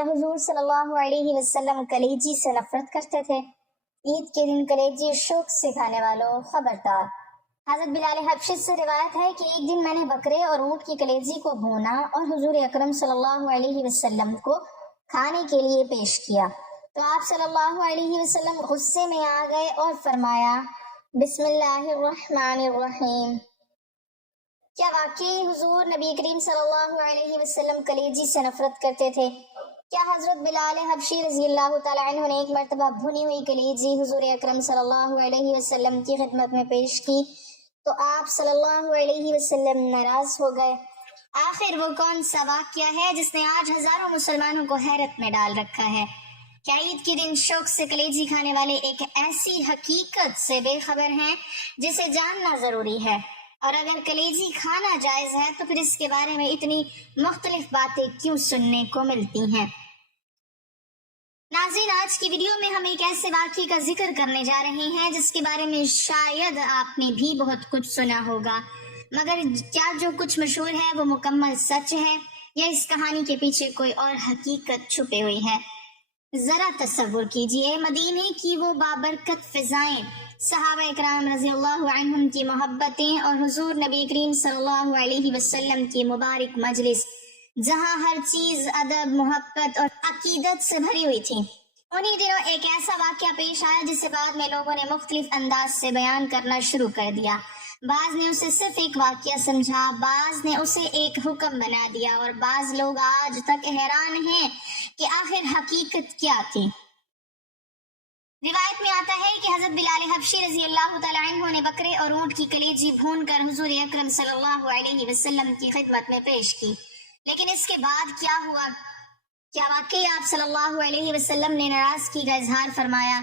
کیا حضور صلی اللہ علیہ وسلم کلیجی سے نفرت کرتے تھے؟ عید کے دن کلیجی شوق سے کھانے والوں خبردار۔ حضرت بلال حبشی سے روایت ہے کہ ایک دن میں نے بکرے اور اونٹ کی کلیجی کو بھونا اور حضور اکرم صلی اللہ علیہ وسلم کو کھانے کے لیے پیش کیا تو آپ صلی اللہ علیہ وسلم غصے میں آ گئے اور فرمایا بسم اللہ الرحمن الرحیم۔ کیا واقعی حضور نبی کریم صلی اللہ علیہ وسلم کلیجی سے نفرت کرتے تھے؟ کیا حضرت بلال حبشی رضی اللہ تعالیٰ عنہ نے ایک مرتبہ بھنی ہوئی کلیجی حضور اکرم صلی اللہ علیہ وسلم کی خدمت میں پیش کی تو آپ صلی اللہ علیہ وسلم ناراض ہو گئے؟ آخر وہ کون سا واقعہ ہے جس نے آج ہزاروں مسلمانوں کو حیرت میں ڈال رکھا ہے؟ کیا عید کے دن شوق سے کلیجی کھانے والے ایک ایسی حقیقت سے بے خبر ہیں جسے جاننا ضروری ہے؟ اور اگر کلیجی کھانا جائز ہے تو پھر اس کے بارے میں اتنی مختلف باتیں کیوں سننے کو ملتی ہیں؟ ناظرین، آج کی ویڈیو میں ہم ایک ایسے واقعے کا ذکر کرنے جا رہے ہیں جس کے بارے میں شاید آپ نے بھی بہت کچھ سنا ہوگا، مگر کیا جو کچھ مشہور ہے وہ مکمل سچ ہے یا اس کہانی کے پیچھے کوئی اور حقیقت چھپے ہوئی ہے؟ ذرا تصور کیجئے، مدینے کی وہ بابرکت فضائیں، صحابہ اکرام رضی اللہ عنہم کی محبتیں اور حضور نبی کریم صلی اللہ علیہ وسلم کی مبارک مجلس جہاں ہر چیز ادب، محبت اور عقیدت سے بھری ہوئی تھی۔ انہی دنوں ایک ایسا واقعہ پیش آیا جسے بعد میں لوگوں نے مختلف انداز سے بیان کرنا شروع کر دیا۔ بعض نے اسے صرف ایک واقعہ سمجھا، بعض نے اسے ایک حکم بنا دیا اور بعض لوگ آج تک حیران ہیں کہ آخر حقیقت کیا تھی۔ روایت میں آتا ہے کہ حضرت بلال حبشی رضی اللہ تعالیٰ عنہ نے بکرے اور اونٹ کی کلیجی بھون کر حضور اکرم صلی اللہ علیہ وسلم کی خدمت میں پیش کی، لیکن اس کے بعد کیا ہوا؟ کیا واقعی آپ صلی اللہ علیہ وسلم نے ناراضگی کا اظہار فرمایا؟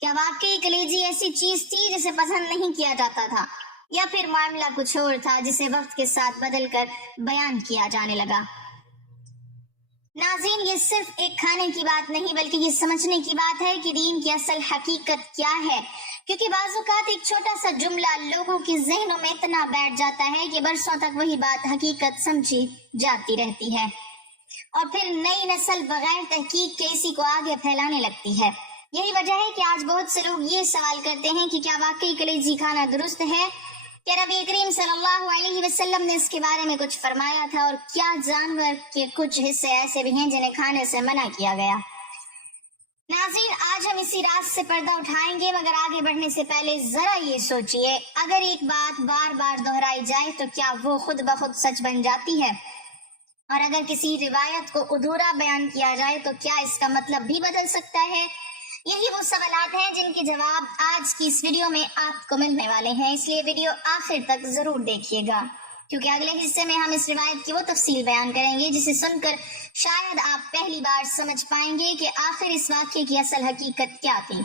کیا واقعی کلیجی ایسی چیز تھی جسے پسند نہیں کیا جاتا تھا، یا پھر معاملہ کچھ اور تھا جسے وقت کے ساتھ بدل کر بیان کیا جانے لگا؟ ناظرین، یہ صرف ایک کھانے کی بات نہیں بلکہ یہ سمجھنے کی بات ہے کہ دین کی اصل حقیقت کیا ہے، کیونکہ بعض اوقات ایک چھوٹا سا جملہ لوگوں کے ذہنوں میں اتنا بیٹھ جاتا ہے کہ برسوں تک وہی بات حقیقت سمجھی جاتی رہتی ہے اور پھر نئی نسل بغیر تحقیق کے اسی کو آگے پھیلانے لگتی ہے۔ یہی وجہ ہے کہ آج بہت سے لوگ یہ سوال کرتے ہیں کہ کیا واقعی کلیجی کھانا درست ہے؟ کیا نبی کریم صلی اللہ علیہ وسلم نے اس کے بارے میں کچھ فرمایا تھا؟ اور کیا جانور کے کچھ حصے ایسے بھی ہیں جنہیں کھانے سے منع کیا گیا؟ ناظرین، آج ہم اسی راز سے پردہ اٹھائیں گے، مگر آگے بڑھنے سے پہلے ذرا یہ سوچئے، اگر ایک بات بار بار دہرائی جائے تو کیا وہ خود بخود سچ بن جاتی ہے؟ اور اگر کسی روایت کو ادھورا بیان کیا جائے تو کیا اس کا مطلب بھی بدل سکتا ہے؟ یہی وہ سوالات ہیں جن کے جواب آج کی اس ویڈیو میں آپ کو ملنے والے ہیں، اس لیے ویڈیو آخر تک ضرور دیکھیے گا، کیونکہ اگلے حصے میں ہم اس روایت کی وہ تفصیل بیان کریں گے جسے سن کر شاید آپ پہلی بار سمجھ پائیں گے کہ آخر اس واقعے کی اصل حقیقت کیا تھی۔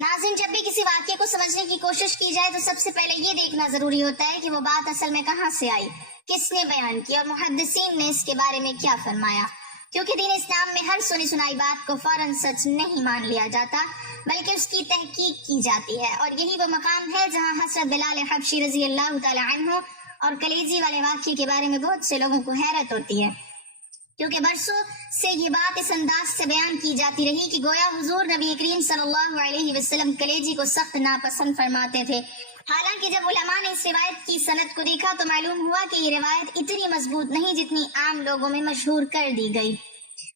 ناظرین، جب بھی کسی واقعے کو سمجھنے کی کوشش کی جائے تو سب سے پہلے یہ دیکھنا ضروری ہوتا ہے کہ وہ بات اصل میں کہاں سے آئی، کس نے بیان کی اور محدثین نے اس کے بارے میں کیا فرمایا، کیونکہ دین اسلام میں ہر سنی سنائی بات کو فوراً سچ نہیں مان لیا جاتا بلکہ اس کی تحقیق کی جاتی ہے، اور یہی وہ مقام ہے جہاں حضرت بلال حبشی رضی اللہ تعالی عنہ اور کلیجی والے واقعے کے بارے میں بہت سے لوگوں کو حیرت ہوتی ہے، کیونکہ برسوں سے یہ بات اس انداز سے بیان کی جاتی رہی کہ گویا حضور نبی کریم صلی اللہ علیہ وسلم کلیجی کو سخت ناپسند فرماتے تھے۔ حالانکہ جب علماء نے اس روایت کی سند کو دیکھا تو معلوم ہوا کہ یہ روایت اتنی مضبوط نہیں جتنی عام لوگوں میں مشہور کر دی گئی۔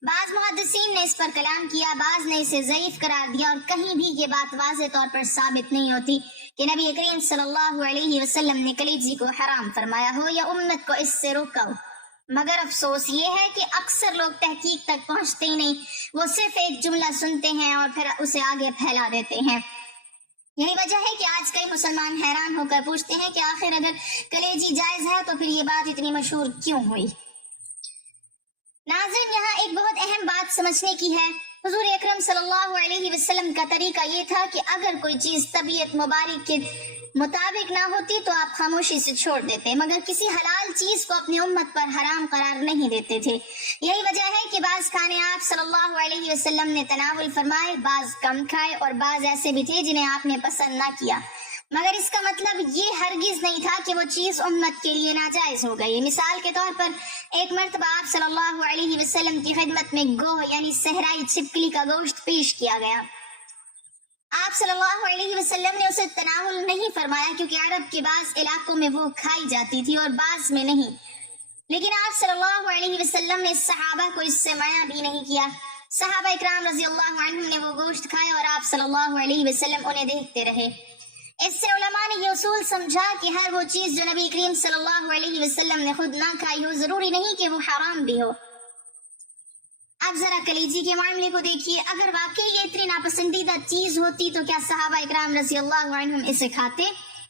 بعض محدثین نے اس پر کلام کیا، بعض نے اسے ضعیف قرار دیا، اور کہیں بھی یہ بات واضح طور پر ثابت نہیں ہوتی کہ نبی کریم صلی اللہ علیہ وسلم نے کلیجی کو حرام فرمایا ہو یا امت کو اس سے روکا ہو۔ مگر افسوس یہ ہے کہ اکثر لوگ تحقیق تک پہنچتے ہی نہیں، وہ صرف ایک جملہ سنتے ہیں اور پھر اسے آگے پھیلا دیتے ہیں۔ یہی وجہ ہے کہ آج کئی مسلمان حیران ہو کر پوچھتے ہیں کہ آخر اگر کلیجی جائز ہے تو پھر یہ بات اتنی مشہور کیوں ہوئی؟ ناظرین، یہاں ایک بہت اہم بات سمجھنے کی ہے۔ حضور اکرم صلی اللہ علیہ وسلم کا طریقہ یہ تھا کہ اگر کوئی چیز طبیعت مبارک کے مطابق نہ ہوتی تو آپ خاموشی سے چھوڑ دیتے، مگر کسی حلال چیز کو اپنی امت پر حرام قرار نہیں دیتے تھے۔ یہی وجہ ہے کہ بعض کھانے آپ صلی اللہ علیہ وسلم نے تناول فرمائے، بعض کم کھائے اور بعض ایسے بھی تھے جنہیں آپ نے پسند نہ کیا۔ مگر اس کا مطلب یہ ہرگز نہیں تھا کہ وہ چیز امت کے لیے ناجائز ہو گئی۔ مثال کے طور پر ایک مرتبہ آپ صلی اللہ علیہ وسلم کی خدمت میں گوہ یعنی صحرائی چھپکلی کا گوشت پیش کیا گیا۔ آپ صلی اللہ علیہ وسلم نے اسے تناول نہیں فرمایا کیونکہ عرب کے بعض علاقوں میں وہ کھائی جاتی تھی اور بعض میں نہیں، لیکن آپ صلی اللہ علیہ وسلم نے صحابہ کو اس سے منع بھی نہیں کیا۔ صحابہ اکرام رضی اللہ عنہم نے وہ گوشت کھایا اور آپ صلی اللہ علیہ وسلم انہیں دیکھتے رہے۔ اس سے علماء نے یہ اصول سمجھا کہ ہر وہ چیز جو نبی کریم صلی اللہ علیہ وسلم نے خود نہ کھائی ہو ضروری نہیں کہ وہ حرام بھی ہو۔ اب ذرا کلیجی کے معاملے کو دیکھیے، اگر واقعی یہ اتنی ناپسندیدہ چیز ہوتی تو کیا صحابہ اکرام رضی اللہ عنہم اسے کھاتے؟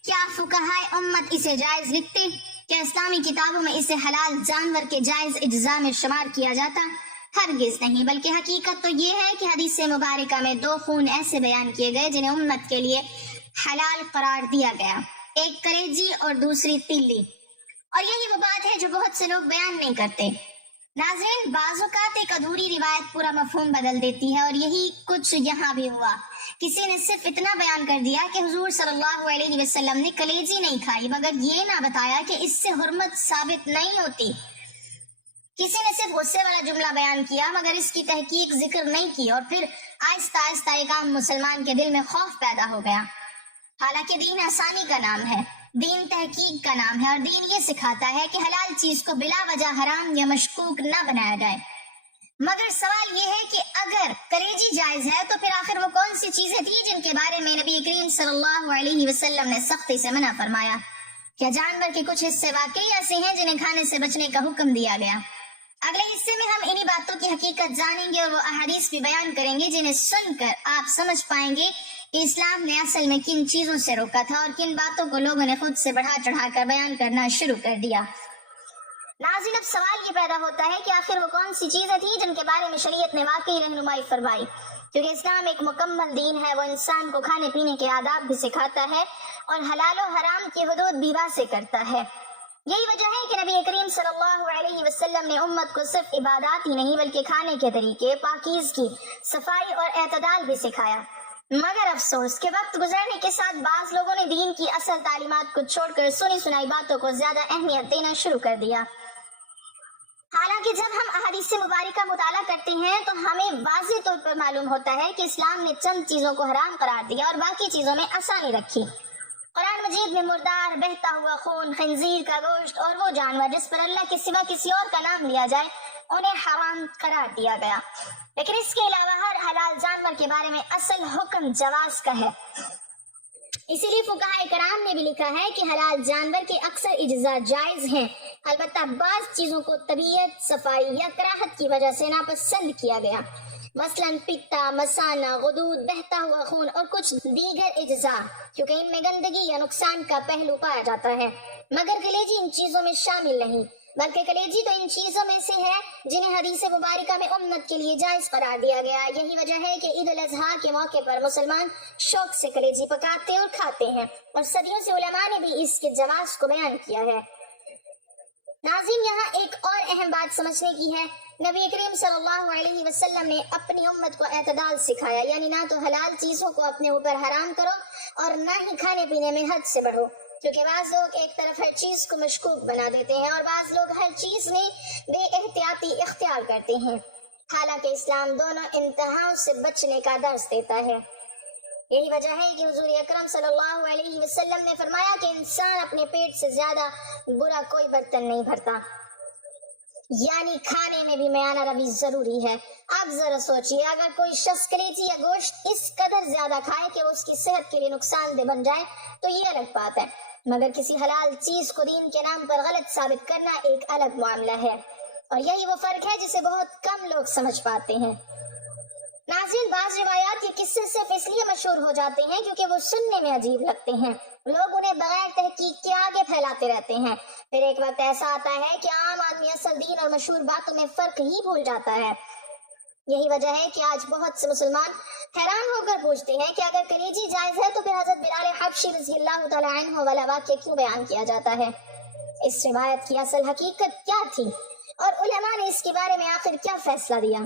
کیا فقہائے امت اسے جائز لکھتے؟ کیا اسلامی کتابوں میں اسے حلال جانور کے جائز اجزاء میں شمار کیا جاتا؟ ہرگز نہیں، بلکہ حقیقت تو یہ ہے کہ حدیث مبارکہ میں دو خون ایسے بیان کیے گئے جنہیں امت کے لیے حلال قرار دیا گیا، ایک کلیجی اور دوسری تیلی، اور یہی وہ بات ہے جو بہت سے لوگ بیان نہیں کرتے۔ ناظرین، بعض اوقات ایک ادھوری روایت پورا مفہوم بدل دیتی ہے، اور یہی کچھ یہاں بھی ہوا۔ کسی نے صرف اتنا بیان کر دیا کہ حضور صلی اللہ علیہ وسلم نے کلیجی نہیں کھائی، مگر یہ نہ بتایا کہ اس سے حرمت ثابت نہیں ہوتی۔ کسی نے صرف غصے والا جملہ بیان کیا مگر اس کی تحقیق ذکر نہیں کی، اور پھر آہستہ آہستہ ایک عام مسلمان کے دل میں خوف پیدا ہو گیا۔ حالانکہ دین آسانی کا نام ہے، دین تحقیق کا نام ہے، اور دین یہ سکھاتا ہے کہ حلال چیز کو بلا وجہ حرام یا مشکوک نہ بنایا جائے۔ مگر سوال یہ ہے کہ اگر کلیجی جائز ہے تو پھر آخر وہ کون سی چیزیں تھیں جن کے بارے میں نبی کریم صلی اللہ علیہ وسلم نے سختی سے منع فرمایا؟ کیا جانور کے کچھ حصے واقعی ایسے ہیں جنہیں کھانے سے بچنے کا حکم دیا گیا؟ اگلے حصے میں ہم انہی باتوں کی حقیقت جانیں گے اور وہ احادیث بھی بیان کریں گے جنہیں سن کر آپ سمجھ پائیں گے کہ اسلام نے اصل میں کن چیزوں سے روکا تھا اور کن باتوں کو لوگوں نے خود سے بڑھا چڑھا کر بیان کرنا شروع کر دیا۔ ناظرین، اب سوال یہ پیدا ہوتا ہے کہ آخر وہ کون سی چیزیں تھیں جن کے بارے میں شریعت نے واقعی رہنمائی فرمائی؟ کیونکہ اسلام ایک مکمل دین ہے، وہ انسان کو کھانے پینے کے آداب بھی سکھاتا ہے اور حلال و حرام کی حدود بھی واضح کرتا ہے۔ یہی وجہ ہے کہ نبی کریم صلی اللہ علیہ وسلم نے امت کو صرف عبادات ہی نہیں بلکہ کھانے کے طریقے، پاکیزگی، صفائی اور اعتدال بھی سکھایا۔ مگر افسوس کہ وقت گزرنے کے ساتھ بعض لوگوں نے دین کی اصل تعلیمات کو چھوڑ کر سنی سنائی باتوں کو زیادہ اہمیت دینا شروع کر دیا۔ حالانکہ جب ہم احادیث مبارکہ مطالعہ کرتے ہیں تو ہمیں واضح طور پر معلوم ہوتا ہے کہ اسلام نے چند چیزوں کو حرام قرار دیا اور باقی چیزوں میں آسانی رکھی۔ قرآن مجید میں مردار، بہتا ہوا خون، خنزیر کا گوشت اور وہ جانور جس پر اللہ کے سوا کسی اور کا نام لیا جائے انہیں حرام قرار دیا گیا، لیکن اس کے علاوہ ہر حلال جانور کے بارے میں اصل حکم جواز کا ہے۔ اسی لیے فقہائے کرام نے بھی لکھا ہے کہ حلال جانور کے اکثر اجزاء جائز ہیں، البتہ بعض چیزوں کو طبیعت، صفائی یا کراہت کی وجہ سے ناپسند کیا گیا، مثلاً پتا، مثانہ، غدود، بہتا ہوا خون اور کچھ دیگر اجزاء، کیونکہ ان میں گندگی یا نقصان کا پہلو پایا جاتا ہے۔ مگر کلیجی ان چیزوں میں شامل نہیں، بلکہ کلیجی تو ان چیزوں میں سے ہے جنہیں حدیث مبارکہ میں امت کے لیے جائز قرار دیا گیا۔ یہی وجہ ہے کہ عید الاضحیٰ کے موقع پر مسلمان شوق سے کلیجی پکاتے اور کھاتے ہیں، اور صدیوں سے علماء نے بھی اس کے جواز کو بیان کیا ہے۔ ناظرین، یہاں ایک اور اہم بات سمجھنے کی ہے۔ نبی کریم صلی اللہ علیہ وسلم نے اپنی امت کو اعتدال سکھایا، یعنی نہ تو حلال چیزوں کو اپنے اوپر حرام کرو اور نہ ہی کھانے پینے میں حد سے بڑھو، کیونکہ بعض لوگ ایک طرف ہر چیز کو مشکوک بنا دیتے ہیں اور بعض لوگ ہر چیز میں بے احتیاطی اختیار کرتے ہیں، حالانکہ اسلام دونوں انتہاؤں سے بچنے کا درس دیتا ہے۔ یہی وجہ ہے کہ حضور اکرم صلی اللہ علیہ وسلم نے فرمایا کہ انسان اپنے پیٹ سے زیادہ برا کوئی برتن نہیں بھرتا، یعنی کھانے میں بھی میانہ روی ضروری ہے۔ اب ذرا سوچئے، اگر کوئی شخص کلیجی یا گوشت اس قدر زیادہ کھائے کہ وہ اس کی صحت کے لیے نقصان دہ بن جائے تو یہ الگ بات ہے، مگر کسی حلال چیز کو دین کے نام پر غلط ثابت کرنا ایک الگ معاملہ ہے، اور یہی وہ فرق ہے جسے بہت کم لوگ سمجھ پاتے ہیں۔ ناظرین، بعض روایات یہ قصے صرف اس لیے مشہور ہو جاتے ہیں کیونکہ وہ سننے میں عجیب لگتے ہیں، لوگ انہیں بغیر تحقیق کے آگے پھیلاتے رہتے ہیں، پھر ایک وقت ایسا آتا ہے کہ عام آدمی اصل دین اور مشہور باتوں میں فرق ہی بھول جاتا ہے۔ یہی وجہ ہے کہ آج بہت سے مسلمان حیران ہو کر پوچھتے ہیں کہ اگر کلیجی جائز ہے تو پھر حضرت بلال حبشی رضی اللہ تعالیٰ عنہ والا واقعہ کیوں بیان کیا جاتا ہے؟ اس روایت کی اصل حقیقت کیا تھی اور علماء نے اس کے بارے میں آخر کیا فیصلہ دیا؟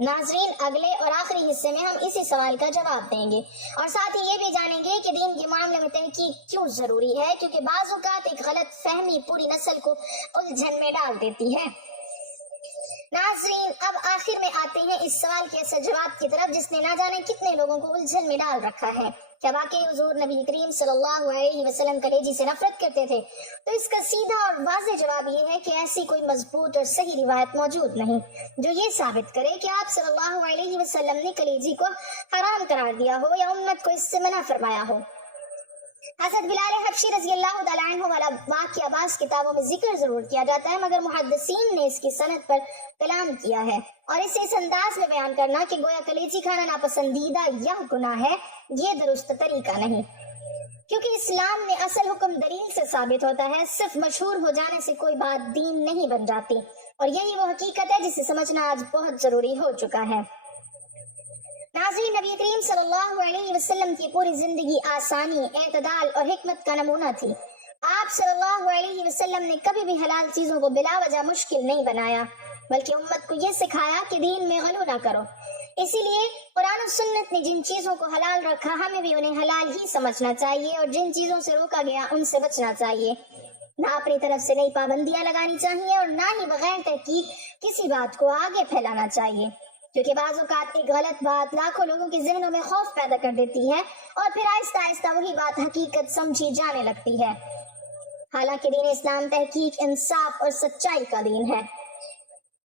ناظرین، اگلے اور آخری حصے میں ہم اسی سوال کا جواب دیں گے اور ساتھ ہی یہ بھی جانیں گے کہ دین کے معاملے میں تحقیق کیوں ضروری ہے، کیونکہ بعض اوقات ایک غلط فہمی پوری نسل کو الجھن میں ڈال دیتی ہے۔ ناظرین، اب آخر میں آتے ہیں اس سوال کے اصل جواب کی طرف، جس نے نہ جانے کتنے لوگوں کو الجھن میں ڈال رکھا ہے۔ کیا واقعی حضور نبی کریم صلی اللہ علیہ وسلم کلیجی سے نفرت کرتے تھے؟ تو اس کا سیدھا اور واضح جواب یہ ہے کہ ایسی کوئی مضبوط اور صحیح روایت موجود نہیں جو یہ ثابت کرے کہ آپ صلی اللہ علیہ وسلم نے کلیجی کو حرام قرار دیا ہو یا امت کو اس سے منع فرمایا ہو۔ حضرت بلال حبشی رضی اللہ تعالیٰ عنہ والا واقعہ بعض کتابوں میں ذکر ضرور کیا جاتا ہے، مگر محدثین نے اس کی سند پر کلام کیا ہے اور اسے اس انداز میں بیان کرنا کہ گویا کلیجی کھانا ناپسندیدہ یا گناہ ہے، یہ درست طریقہ نہیں، کیونکہ اسلام میں اصل حکم دلیل سے ثابت ہوتا ہے۔ صرف مشہور ہو جانے سے کوئی بات دین نہیں بن جاتی، اور یہی وہ حقیقت ہے جسے سمجھنا آج بہت ضروری ہو چکا ہے۔ ناظرین، نبی کریم صلی اللہ علیہ وسلم کی پوری زندگی آسانی، اعتدال اور حکمت کا نمونہ تھی۔ آپ صلی اللہ علیہ وسلم نے کبھی بھی حلال چیزوں کو بلا وجہ مشکل نہیں بنایا، بلکہ امت کو یہ سکھایا کہ دین میں غلو نہ کرو۔ اسی لیے قرآن و سنت نے جن چیزوں کو حلال رکھا، ہمیں بھی انہیں حلال ہی سمجھنا چاہیے، اور جن چیزوں سے روکا گیا ان سے بچنا چاہیے۔ نہ اپنی طرف سے نئی پابندیاں لگانی چاہیے اور نہ ہی بغیر تحقیق کسی بات کو آگے پھیلانا چاہیے، کیونکہ بعض اوقات ایک غلط بات لاکھوں لوگوں کے ذہنوں میں خوف پیدا کر دیتی ہے اور پھر آہستہ آہستہ وہی بات حقیقت سمجھی جانے لگتی ہے، حالانکہ دین اسلام تحقیق، انصاف اور سچائی کا دین ہے۔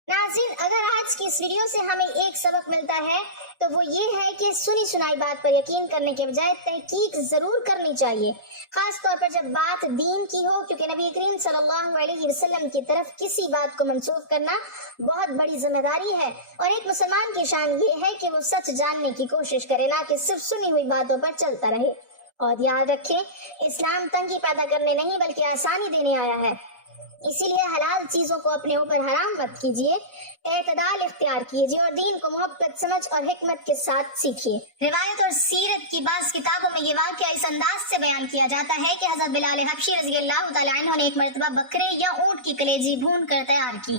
ناظرین، اگر آج کی اس ویڈیو سے ہمیں ایک سبق ملتا ہے تو وہ یہ ہے کہ سنی سنائی بات پر یقین کرنے کے بجائے تحقیق ضرور کرنی چاہیے، خاص طور پر جب بات دین کی ہو، کیونکہ نبی کریم صلی اللہ علیہ وسلم کی طرف کسی بات کو منسوخ کرنا بہت بڑی ذمہ داری ہے، اور ایک مسلمان کی شان یہ ہے کہ وہ سچ جاننے کی کوشش کرے، نہ کہ صرف سنی ہوئی باتوں پر چلتا رہے۔ اور یاد رکھیں، اسلام تنگی پیدا کرنے نہیں بلکہ آسانی دینے آیا ہے، اسی لیے حلال چیزوں کو اپنے اوپر حرام مت کیجیے، اعتدال اختیار کیجیے اور دین کو محبت، سمجھ اور حکمت کے ساتھ سیکھیے۔ روایت اور سیرت کی بعض کتابوں میں یہ واقعہ اس انداز سے بیان کیا جاتا ہے کہ حضرت بلال حبشی رضی اللہ تعالیٰ عنہ نے ایک مرتبہ بکرے یا اونٹ کی کلیجی بھون کر تیار کی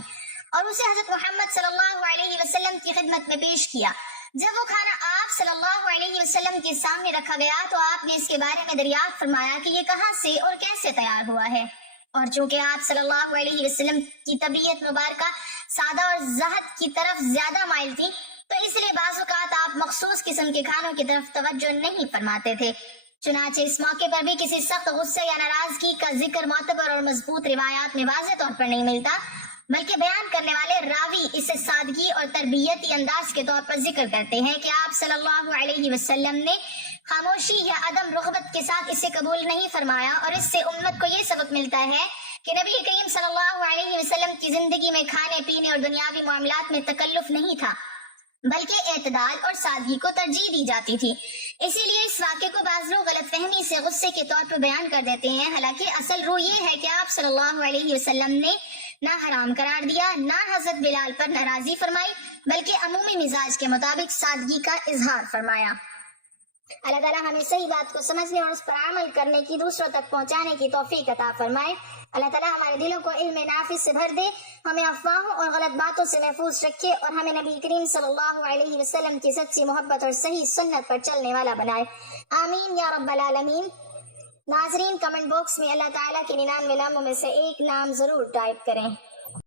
اور اسے حضرت محمد صلی اللہ علیہ وسلم کی خدمت میں پیش کیا۔ جب وہ کھانا آپ صلی اللہ علیہ وسلم کے سامنے رکھا گیا تو آپ نے اس کے بارے میں دریافت فرمایا کہ یہ کہاں سے اور کیسے تیار ہوا ہے، اور چونکہ آپ صلی اللہ علیہ وسلم کی طبیعت مبارکہ سادہ اور زہد کی طرف زیادہ مائل تھی، تو اس لیے بعض اوقات آپ مخصوص قسم کے کھانوں کی طرف توجہ نہیں فرماتے تھے۔ چنانچہ اس موقع پر بھی کسی سخت غصے یا ناراضگی کا ذکر معتبر اور مضبوط روایات میں واضح طور پر نہیں ملتا، بلکہ بیان کرنے والے راوی اسے سادگی اور تربیتی انداز کے طور پر ذکر کرتے ہیں کہ آپ صلی اللہ علیہ وسلم نے خاموشی یا عدم رغبت کے ساتھ اسے قبول نہیں فرمایا، اور اس سے امت کو یہ سبق ملتا ہے کہ نبی کریم صلی اللہ علیہ وسلم کی زندگی میں کھانے پینے اور دنیاوی معاملات میں تکلف نہیں تھا، بلکہ اعتدال اور سادگی کو ترجیح دی جاتی تھی۔ اسی لیے اس واقعے کو بعض لوگ غلط فہمی سے غصے کے طور پر بیان کر دیتے ہیں، حالانکہ اصل رو یہ ہے کہ آپ صلی اللہ علیہ وسلم نے نہ حرام قرار دیا، نہ حضرت بلال پر ناراضی فرمائی، بلکہ عمومی مزاج کے مطابق سادگی کا اظہار فرمایا۔ اللہ تعالیٰ ہمیں صحیح بات کو سمجھنے اور اس پر عمل کرنے کی، دوسروں تک پہنچانے کی توفیق عطا فرمائے۔ اللہ تعالیٰ ہمارے دلوں کو علم نافع سے بھر دے، ہمیں افواہوں اور غلط باتوں سے محفوظ رکھے، اور ہمیں نبی کریم صلی اللہ علیہ وسلم کی سچی محبت اور صحیح سنت پر چلنے والا بنائے، آمین یا رب العالمین۔ ناظرین، کمنٹ باکس میں اللہ تعالیٰ کے 99 ناموں میں سے ایک نام ضرور ٹائپ کریں۔